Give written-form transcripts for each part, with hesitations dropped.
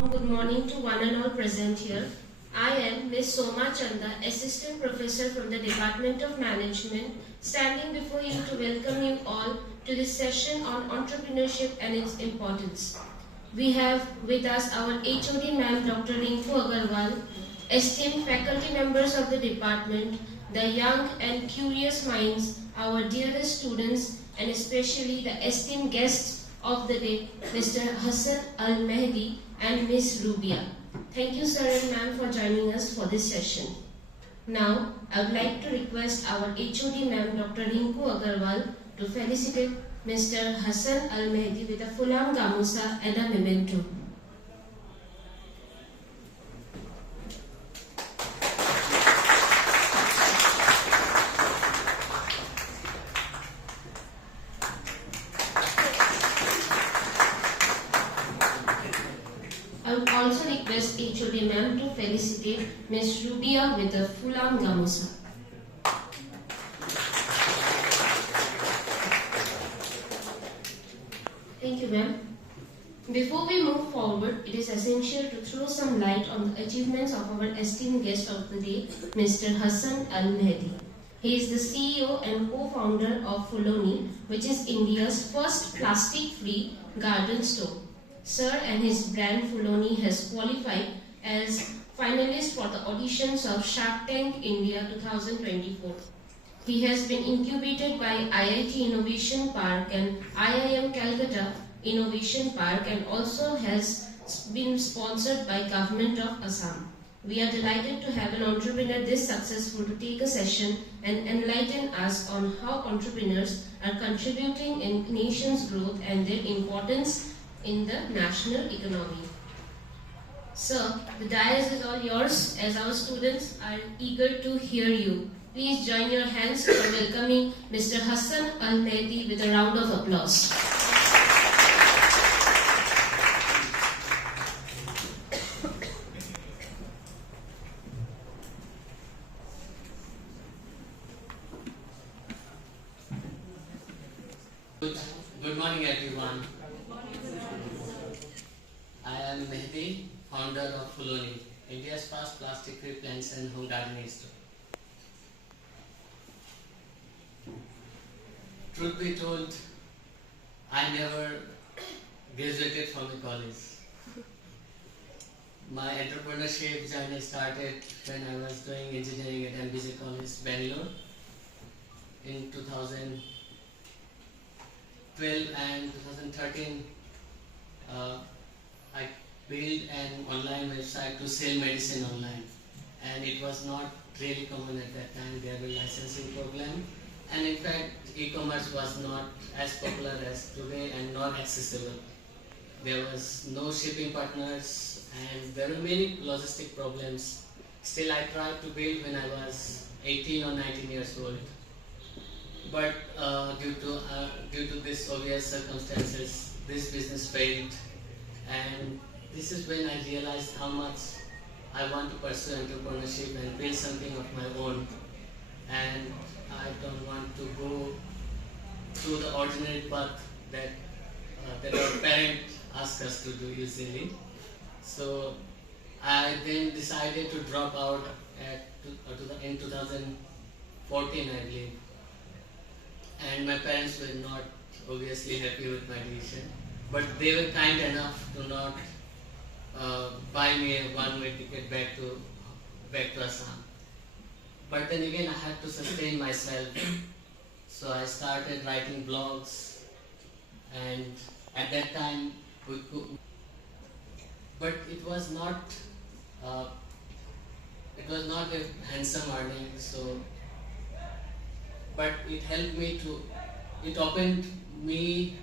Good morning to one and all present here. I am Ms. Soma Chanda, Assistant Professor from the Department of Management, standing before you to welcome you all to this session on entrepreneurship and its importance. We have with us our HOD Ma'am Dr. Rinku Agarwal, esteemed faculty members of the department, the young and curious minds, our dearest students, and especially the esteemed guests of the day, Mr. Hassan Al-Mehdi and Ms. Rubia. Thank you, sir and ma'am, for joining us for this session. Now, I would like to request our HOD ma'am, Dr. Rinku Agarwal, to felicitate Mr. Hassan Al-Mehdi with a Fulam Gamusa and a memento. I would also request HOD ma'am to felicitate Ms. Rubia with a Fulam Gamusa. Thank you, ma'am. Before we move forward, it is essential to throw some light on the achievements of our esteemed guest of the day, Mr. Hassan Al-Mehdi. He is the CEO and co-founder of Fuloni, which is India's first plastic-free garden store. Sir and his brand Fuloni has qualified as finalist for the auditions of Shark Tank India 2024. He has been incubated by IIT Innovation Park and IIM Calcutta Innovation Park and also has been sponsored by Government of Assam. We are delighted to have an entrepreneur this successful to take a session and enlighten us on how entrepreneurs are contributing in nation's growth and their importance in the national economy. Sir, the dais is all yours as our students are eager to hear you. Please join your hands for welcoming Mr. Hassan Al-Mehdi with a round of applause. Good morning, everyone. I am Mehdi, founder of Fuloni, India's first plastic-free plants and home gardening store. Truth be told, I never graduated from the college. My entrepreneurship journey started when I was doing engineering at MBJ College, Bangalore in 2012 and 2013. I built an online website to sell medicine online, and it was not really common at that time. There were licensing problem, and in fact e-commerce was not as popular as today and not accessible. There was no shipping partners and there were many logistic problems. Still, I tried to build when I was 18 or 19 years old, but due to this obvious circumstances, this business failed. And this is when I realized how much I want to pursue entrepreneurship and build something of my own. And I don't want to go through the ordinary path that our parents ask us to do usually. So I then decided to drop out in 2014, I believe. And my parents were not obviously happy with my decision. But they were kind enough to not buy me a one-way ticket back to Assam. But then again, I had to sustain myself, so I started writing blogs, and at that time, but it was not a handsome earning. So, but it helped me it opened me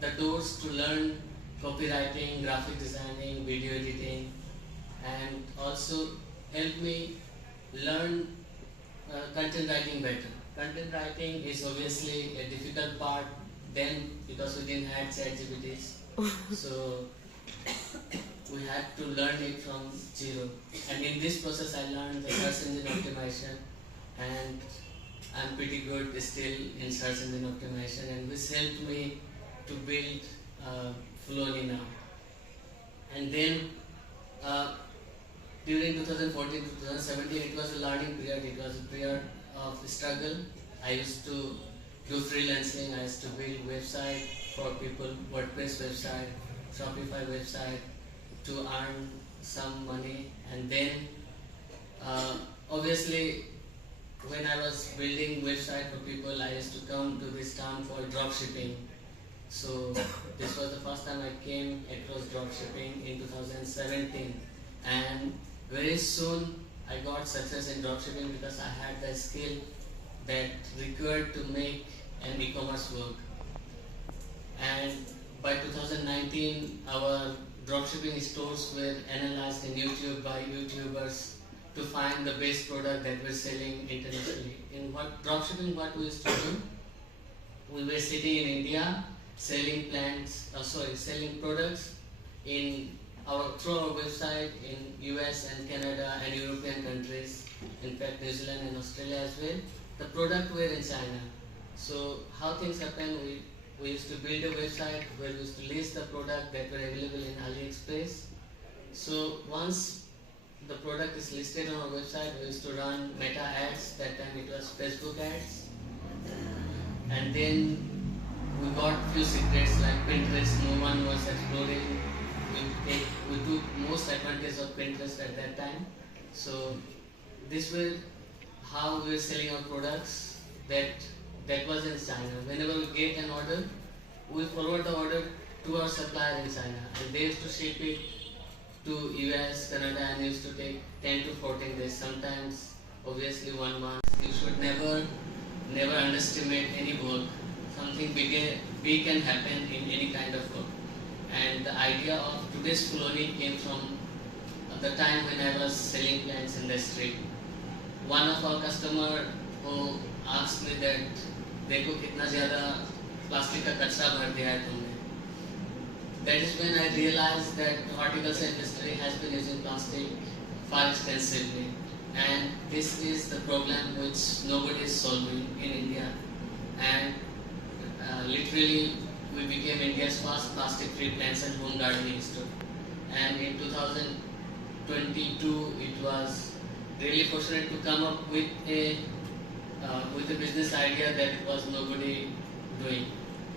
the doors to learn copywriting, graphic designing, video editing, and also helped me learn content writing better. Content writing is obviously a difficult part then because we didn't have ChatGPTs. So we had to learn it from zero. And in this process I learned the search engine optimization, and I'm pretty good still in search engine optimization, and this helped me to build Fuloni now. And then uh, during 2014 to 2017, it was a learning period. It was a period of struggle. I used to do freelancing. I used to build website for people, WordPress website, Shopify website, to earn some money. And then uh, obviously when I was building website for people, I used to come to this term called dropshipping. So this was the first time I came across dropshipping in 2017, and very soon I got success in dropshipping because I had the skill that required to make an e-commerce work. And by 2019, our dropshipping stores were analyzed in YouTube by YouTubers to find the best product that we're selling internationally. In what dropshipping, what we used to do, we were sitting in India selling selling products in through our website in US and Canada and European countries, in fact New Zealand and Australia as well. The product were in China. So how things happen, we used to build a website where we used to list the product that were available in AliExpress. So once the product is listed on our website, we used to run meta ads. That time it was Facebook ads. And then we got few secrets like Pinterest. No one was exploring. We took most advantage of Pinterest at that time. So this was how we were selling our products. That was in China. Whenever we get an order, we forward the order to our supplier in China, and they used to ship it to US, Canada, and used to take 10 to 14 days. Sometimes, obviously, 1 month. You should never underestimate any work. Something big can happen in any kind of work. And the idea of today's Fuloni came from the time when I was selling plants in the street. One of our customer who asked me that देखो कितना ज़्यादा plastic का कचरा भर दिया है तुमने. That is when I realized that horticulture industry has been using plastic far extensively, and this is the problem which nobody is solving in India. And literally, we became India's first plastic-free plants and home gardening store. And in 2022, it was really fortunate to come up with a business idea that was nobody doing.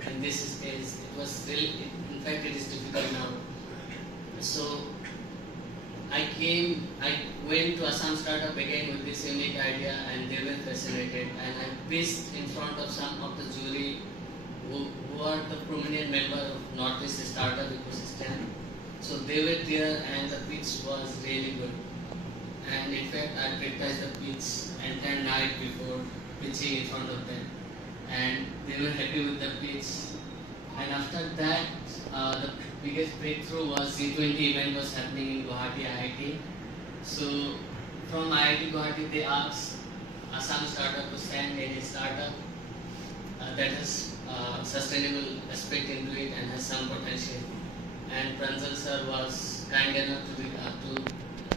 In this case, it was really, in fact, it is difficult now. So I went to Assam Startup again with this unique idea, and they were fascinated. And I pitched in front of some of the jury who are the prominent member of Northeast startup ecosystem. So they were there, and the pitch was really good. And in fact, I practiced the pitch entire night before pitching in front of them, and they were happy with the pitch. And after that, the biggest breakthrough was G20 event was happening in Guwahati IIT. So from IIT Guwahati, they asked Assam Startup to send a startup that has sustainable aspect into it and has some potential. And Pranjal sir was kind enough to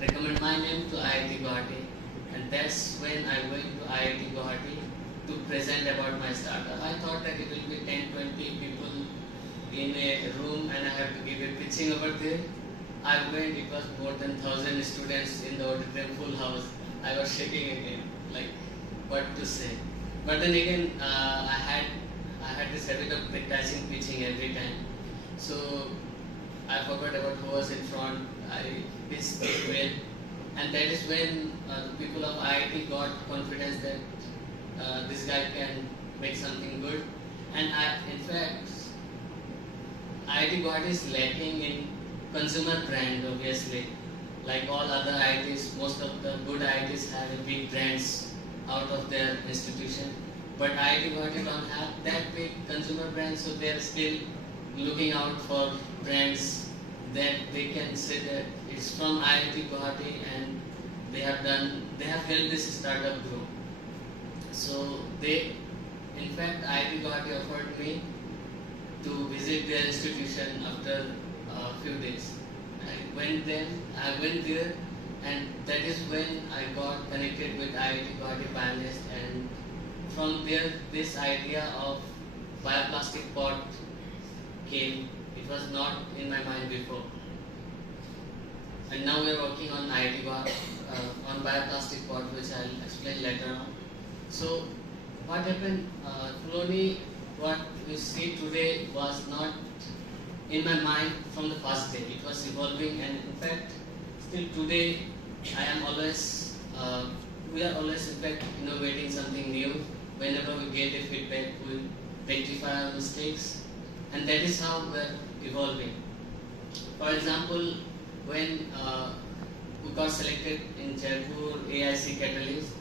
recommend my name to IIT Guwahati. And that's when I went to IIT Guwahati to present about my startup. I thought that it will be 10-20 people in a room and I have to give a pitching over there. I went, it was more than 1,000 students in the auditorium, full house. I was shaking again, like what to say. But then again, I had this habit of practicing pitching every time. So I forgot about who was in front. I pitched well. And that is when the people of IIT got confidence that this guy can make something good. And in fact, IIT Guwahati is lacking in consumer brand, obviously. Like all other IITs, most of the good IITs have a big brands out of their institution. But IIT Guwahati don't have that big consumer brand, so they are still looking out for brands that they can say that it's from IIT Guwahati and they have helped this startup grow. So in fact, IIT Guwahati offered me to visit their institution after a few days. I went there, and that is when I got connected with IIT Guwahati Bionest, and from there this idea of bioplastic pot came. It was not in my mind before. and now we are working on IIT on bioplastic pot, which I'll explain later on. So what happened, Fuloni, what you see today was not in my mind from the first day. It was evolving, and in fact, still today, I am always, we are always in fact innovating something new. Whenever we get a feedback, we rectify our mistakes, and that is how we are evolving. For example, when we got selected in Jaipur AIC Catalyst,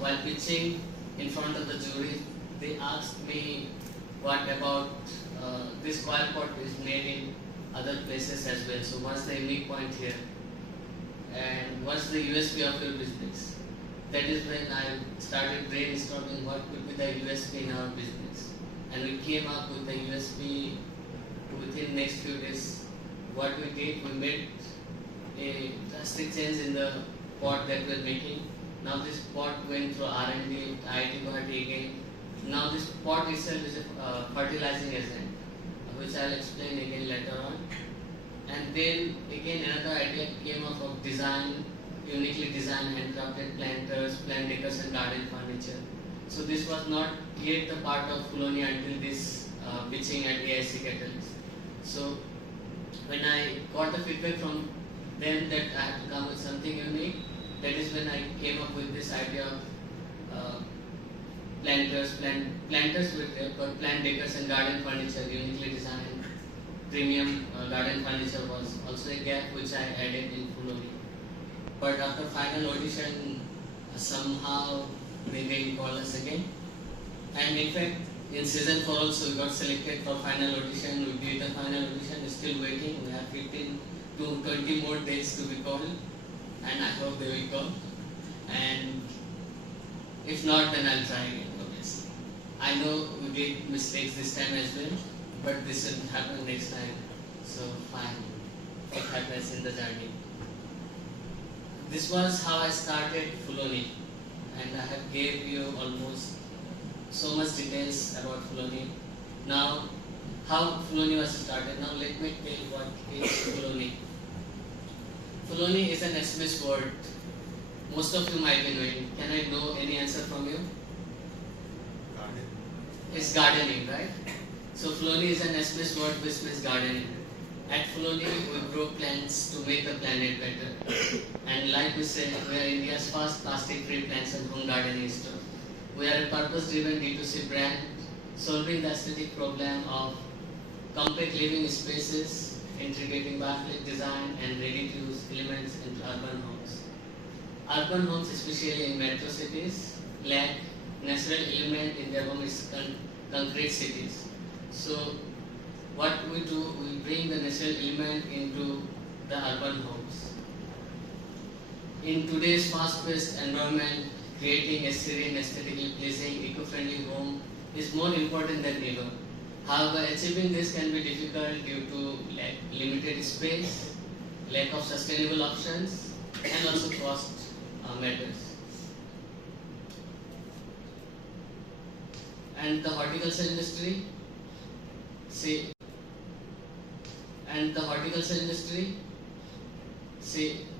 while pitching in front of the jury, they asked me what about this coil pot is made in other places as well. So what's the unique point here? And what's the USP of your business? That is when I started brainstorming what could be the USP in our business. And we came up with the USP within next few days. What we did, we made a drastic change in the pot that we are making. Now this pot went through R&D, IIT Guwahati again. Now this pot itself is a fertilizing agent, which I'll explain again later on. And then again another idea came up of design, uniquely designed handcrafted planters, plant decors and garden furniture. So this was not yet the part of Fuloni until this pitching at AIC Catalyst. So when I got the feedback from them that I had to come with something unique, that is when I came up with this idea of planters with but plant decors and garden furniture, uniquely designed. Premium garden furniture was also a gap which I added in Fuloni. But after final audition, somehow they didn't call us again. And in fact, in season 4 also we got selected for final audition. We did the final audition, still waiting. We have 15 to 20 more days to be called, and I hope they will come. And if not, then I'll try again, obviously. I know we did mistakes this time as well, but this will happen next time. So fine, it happens in the journey. This was how I started Fuloni, and I have gave you almost so much details about Fuloni. Now, how Fuloni was started. Now let me tell you what is Fuloni. Fuloni is an SMS word. Most of you might be knowing. Can I know any answer from you? Garden. It's gardening, right? So Fuloni is an SMS word which means gardening. At Fuloni, we grow plants to make the planet better. And like we said, we are India's first plastic-free plants and home gardening store. We are a purpose-driven D2C brand, solving the aesthetic problem of compact living spaces, integrating backlit design and ready-to-use elements into urban homes. Urban homes, especially in metro cities, lack natural element in their homes concrete cities. So what we do, we bring the natural element into the urban homes. In today's fast-paced environment, creating a serene, aesthetically pleasing, eco-friendly home is more important than ever. However, achieving this can be difficult due to limited space, lack of sustainable options, and also cost matters. And the horticulture industry,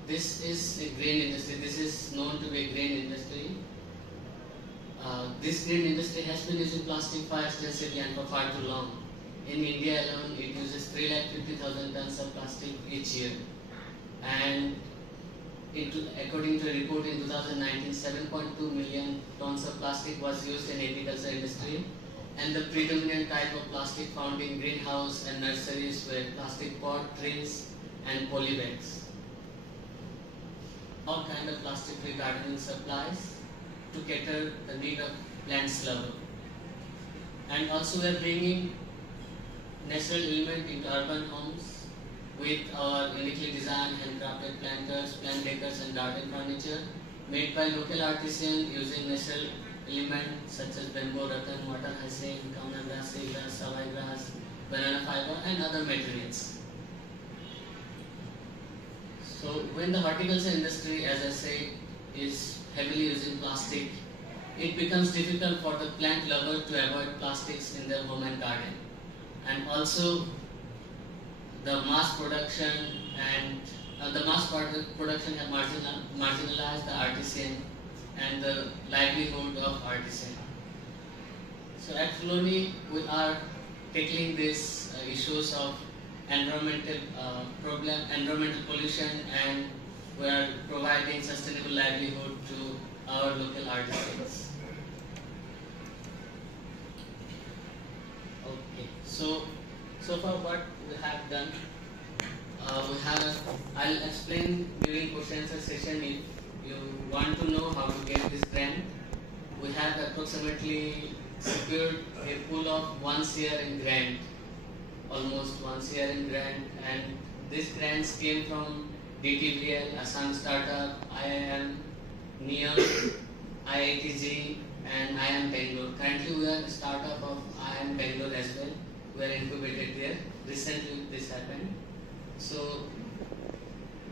this is a grain industry. This is known to be a grain industry. This grain industry has been using plastic far extensively and for far too long. In India alone, it uses 350,000 tons of plastic each year. And according to a report in 2019, 7.2 million tons of plastic was used in agriculture industry. And the predominant type of plastic found in greenhouse and nurseries were plastic pot, trays, and poly bags. All kind of plastic-free gardening supplies to cater the need of plants lover. And also we are bringing natural element into urban homes with our uniquely designed handcrafted planters, plant decors and garden furniture made by local artisans using natural elements such as bamboo, rattan, water hyacinth, kauna grass, seagrass, savai grass, banana fiber and other materials. So when the horticulture industry, as I said, is heavily using plastic, it becomes difficult for the plant lover to avoid plastics in their home and garden. And also the mass production and the mass production have marginalized the artisan and the livelihood of artisan. So at Fuloni, we are tackling these issues of environmental environmental pollution, and we are providing sustainable livelihood to our local artisans. Okay, so far what we have done, I'll explain during question answer session if you want to know how to get this grant. We have approximately secured a pool of 1 year in grant, almost 1 year in grant, and these grants came from DTVL, Assam Startup, IIM, NEOM, IITG, and IIM Bangalore. Currently we are a startup of IIM Bangalore as well. We are incubated there. Recently this happened. So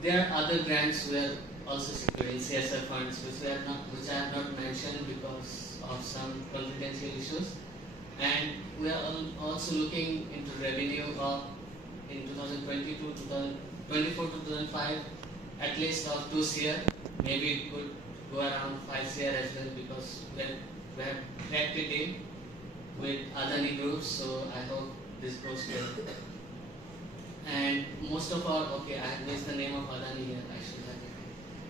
there are other grants we are also securing, CSR funds, which I have not mentioned because of some confidential issues. And we are also looking into revenue of in 2022, 2024 to 2005, at least of 2 years. Maybe it could go around 5 years as well, because we have cracked a deal with Adani groups. So I hope this goes well. And most of our, okay, I have missed the name of Adani here. I should have it.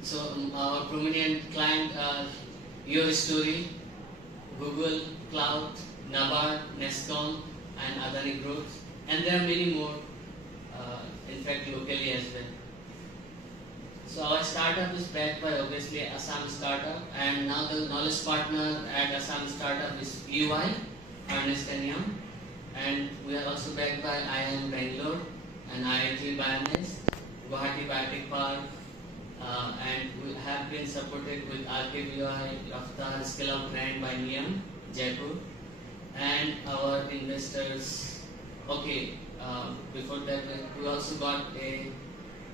So our prominent client are Your Story, Google Cloud, NABARD, Nescom, and Adani groups, and there are many more, in fact locally as well. So our startup is backed by obviously Assam Startup, and now the knowledge partner at Assam Startup is EY, Ernst & Young, and we are also backed by IIM Bangalore and IIT Biomes, Guwahati Biotech Park, and we have been supported with RKBI, Raftar, Skill Up Grant by NEOM, Jaipur, and our investors. Okay, before that we also got a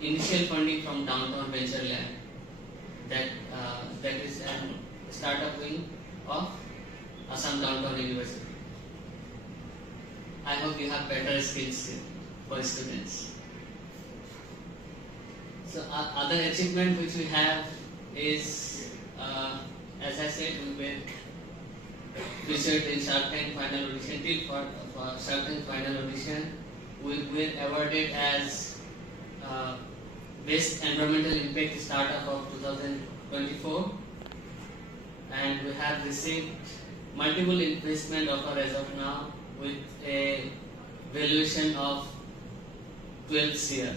initial funding from Downtown Venture Lab. That is a startup wing of Assam Downtown University. I hope you have better skills for students. So other achievement which we have is, as I said, we were featured in Shark Tank final audition. Till for Shark Tank final audition, we were awarded as Best Environmental Impact Startup of 2024, and we have received multiple investment offer as of now with a valuation of 12 CR.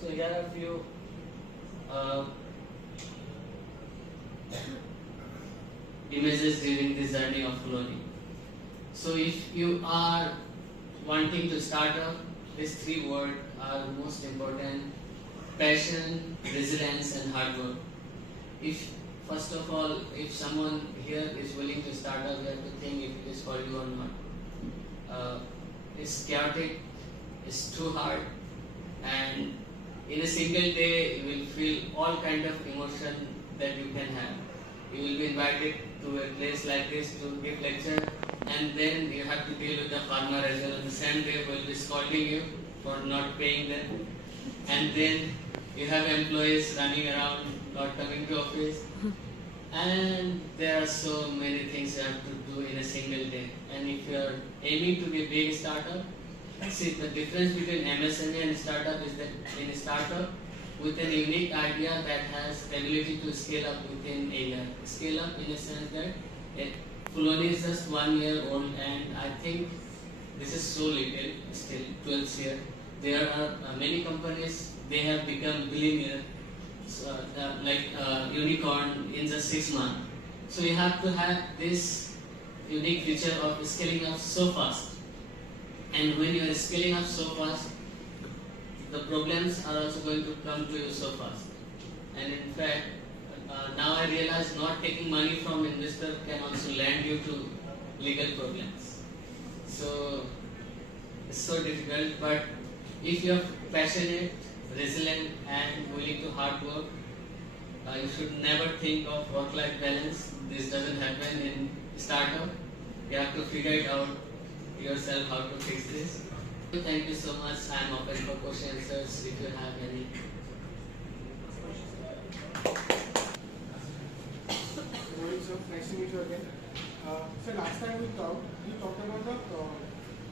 So here are a few images during this journey of Fuloni. So if you are wanting to start up, these 3 words are most important: passion, resilience, and hard work. If first of all, if someone here is willing to start up, you have to think if it is for you or not. It's chaotic, it's too hard, and in a single day you will feel all kind of emotion that you can have. You will be invited to a place like this to give lecture, and then you have to deal with the farmer as well. On the same day will be scolding you for not paying them, and then you have employees running around, not coming to office, and there are so many things you have to do in a single day. And if you are aiming to be a big startup, see, the difference between MSME and startup is that in a startup with an unique idea that has the ability to scale up within a year. Scale up in a sense that Fuloni is just 1 year old, and I think this is so little, still 12 years. There are many companies, they have become billionaire, so, like unicorn in just 6 months. So you have to have this unique feature of scaling up so fast. And when you are scaling up so fast, the problems are also going to come to you so fast. And in fact, now I realize not taking money from investor can also land you to legal problems. So it's so difficult, but if you are passionate, resilient, and willing to hard work, you should never think of work-life balance. This doesn't happen in startup. You have to figure it out yourself how to fix this. Thank you so much. I'm open for question answers if you have any. Rohit, sir, nice to meet you again. So last time we talked about the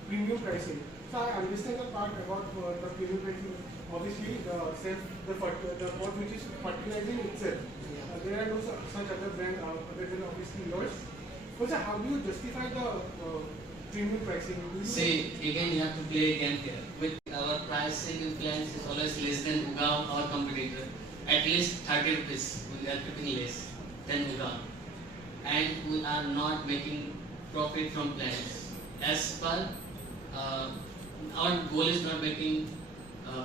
premium pricing. So I understand the part about the premium pricing. Obviously, the pot which is fertilizing itself. There are no such other brand other than obviously yours. But sir, how do you justify the premium pricing? See, again you have to play a game here. With our pricing in plans is always less than Uga, our competitor. At least 30 rupees we are keeping less than Uga. And we are not making profit from plants. As per our goal is not making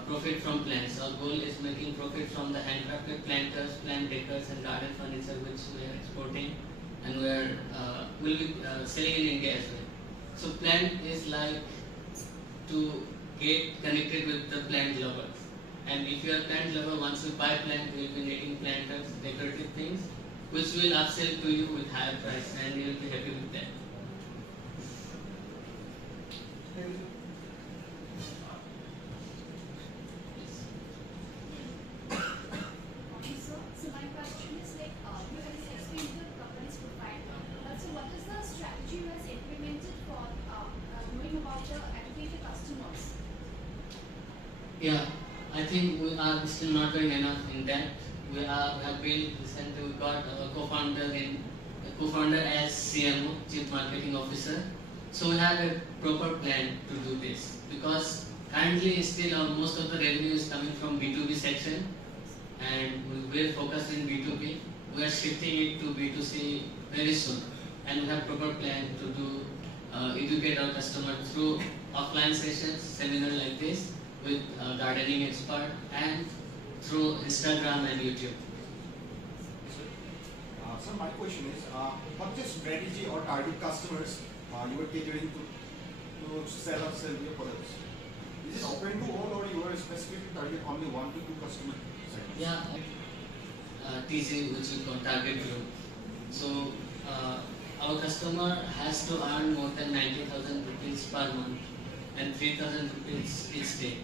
profit from plants. Our goal is making profit from the handcrafted planters, plant decors and garden furniture which we are exporting and we are will be selling in India as well. So plant is like to get connected with the plant lover. And if you are plant lover, once you buy plant, you will be needing planters, decorative things, which will upsell to you with higher price and you will be happy with that. Thank you. Okay, so my question is like, you guys explained the company's profile. So what is the strategy you guys implemented for knowing about the educated customers? Yeah, I think we are still not doing enough in that. We have built recently. We got a co-founder as CMO, Chief Marketing Officer. So we have a proper plan to do this because currently still most of the revenue is coming from B2B section, and we are focused in B2B. We are shifting it to B2C very soon, and we have proper plan to do educate our customer through offline sessions, seminar like this with gardening expert, and through Instagram and YouTube. So my question is, what the strategy or target customers you are catering to sell your products? Is it open to all or you are specifically target only 1 to 2 customer segments? Yeah, TG, which we call target group. So our customer has to earn more than 90,000 rupees per month and 3,000 rupees each day.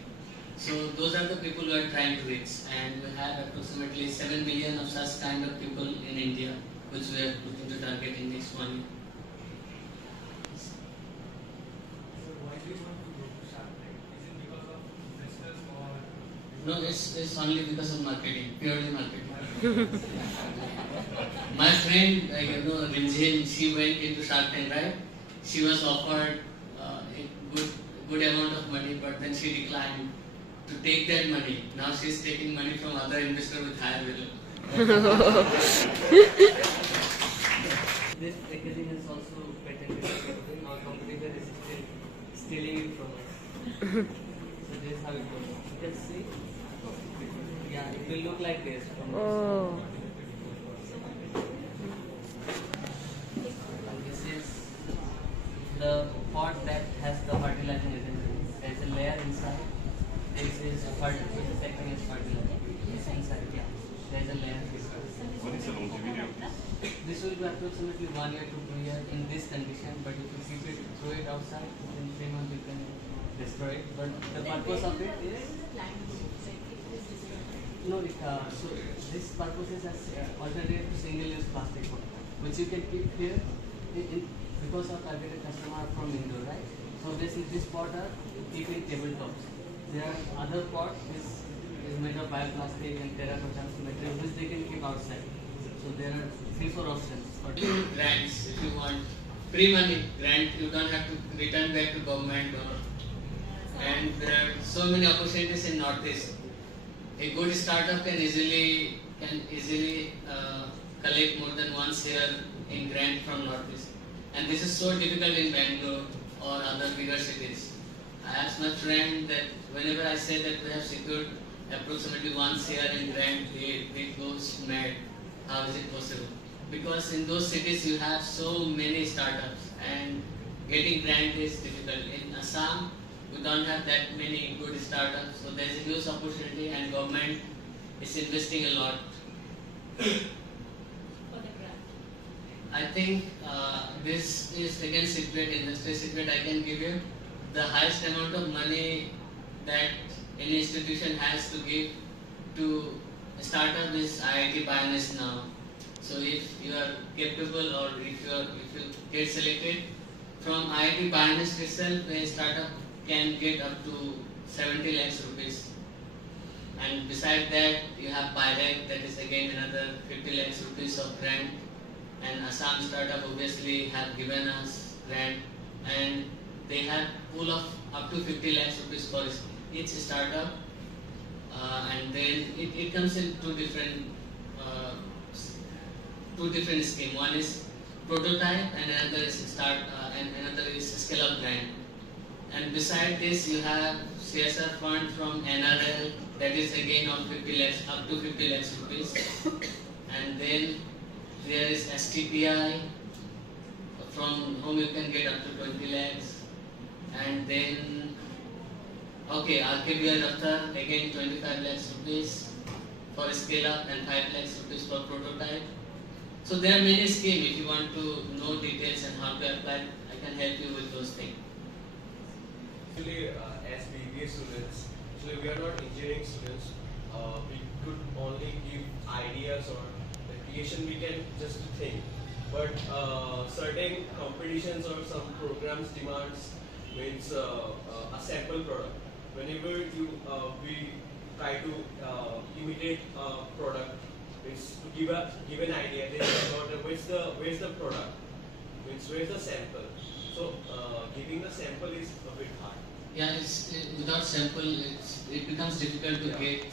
So those are the people we are trying to reach, and we have approximately 7 million of such kind of people in India, which we are looking to target in next 1 year. No, it's only because of marketing, purely marketing. My friend, Rimjin, she went into Shark Tank, right? She was offered a good amount of money, but then she declined to take that money. Now she's taking money from other investors with higher value. This packaging is also patented. Our competitor is still stealing it from us. So this is how it goes. You can see. Yeah, it will look like this. Oh. And this is the pot that has the fertilizing agent. There is a layer inside. This is acting as fertilizer. This inside, yeah. There is a layer inside. What is the longevity of this? This will be approximately 1 year to 2 years in this condition, but if you keep it, throw it outside, in 3 months you can destroy it. But the purpose of it is no, so this purpose is as alternative to single-use plastic pot, which you can keep here because our targeted customer are from Indo, right? So this pot are keep in tabletops. There are other pot is made of bioplastic and terracotta material which they can keep outside. So there are 3-4 options. For grants, if you want pre-money grant, you don't have to return back to government, and there are so many opportunities in Northeast. A good startup can easily collect more than 1 share in grant from Northeast, and this is so difficult in Bangalore or other bigger cities. I asked my friend that whenever I say that we have secured approximately 1 share in grant, it goes mad. How is it possible? Because in those cities you have so many startups and getting grant is difficult. In Assam, we don't have that many good startups, so there is a huge opportunity and government is investing a lot. I think this is again secret, industry secret I can give you. the highest amount of money that any institution has to give to startup is IIT Pioneers now. So if you are capable or if you get selected from IIT Pioneers itself, a startup can get up to 70 lakhs rupees. And beside that, you have PIRAC, that is again another 50 lakhs rupees of grant. And Assam startup obviously have given us grant, and they have pool of up to 50 lakhs rupees for each startup. And then it comes in two different schemes. One is prototype, and another is another is scale up grant. And beside this, you have CSR fund from NRL, that is again of 50 lakhs, up to 50 lakhs rupees. And then there is STPI, from whom you can get up to 20 lakhs. And then, okay, RKBI Raftar, again 25 lakhs rupees for scale up and 5 lakhs rupees for prototype. So there are many schemes. If you want to know details and how to apply, I can help you with those things. Actually, as BBA students, actually we are not engineering students. We could only give ideas or the creation we can just think. But certain competitions or some programs demands means a sample product. Whenever we try to imitate a product, means to give an idea. Then about where's the product, means where's the sample. So giving the sample is a bit hard. Yeah, without sample, it becomes difficult to get.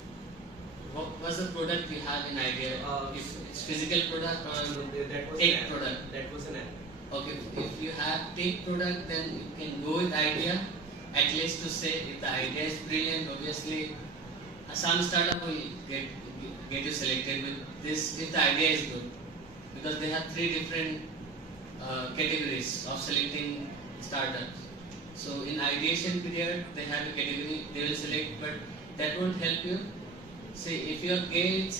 What was the product we have in idea? If it's physical product or that was tech product? That was an app. Okay, if you have tech product, then you can go with idea. At least to say if the idea is brilliant, obviously some startup will get you selected with this if the idea is good, because they have 3 different categories of selecting startups. So in ideation period, they have a category they will select, but that won't help you. Say if your gate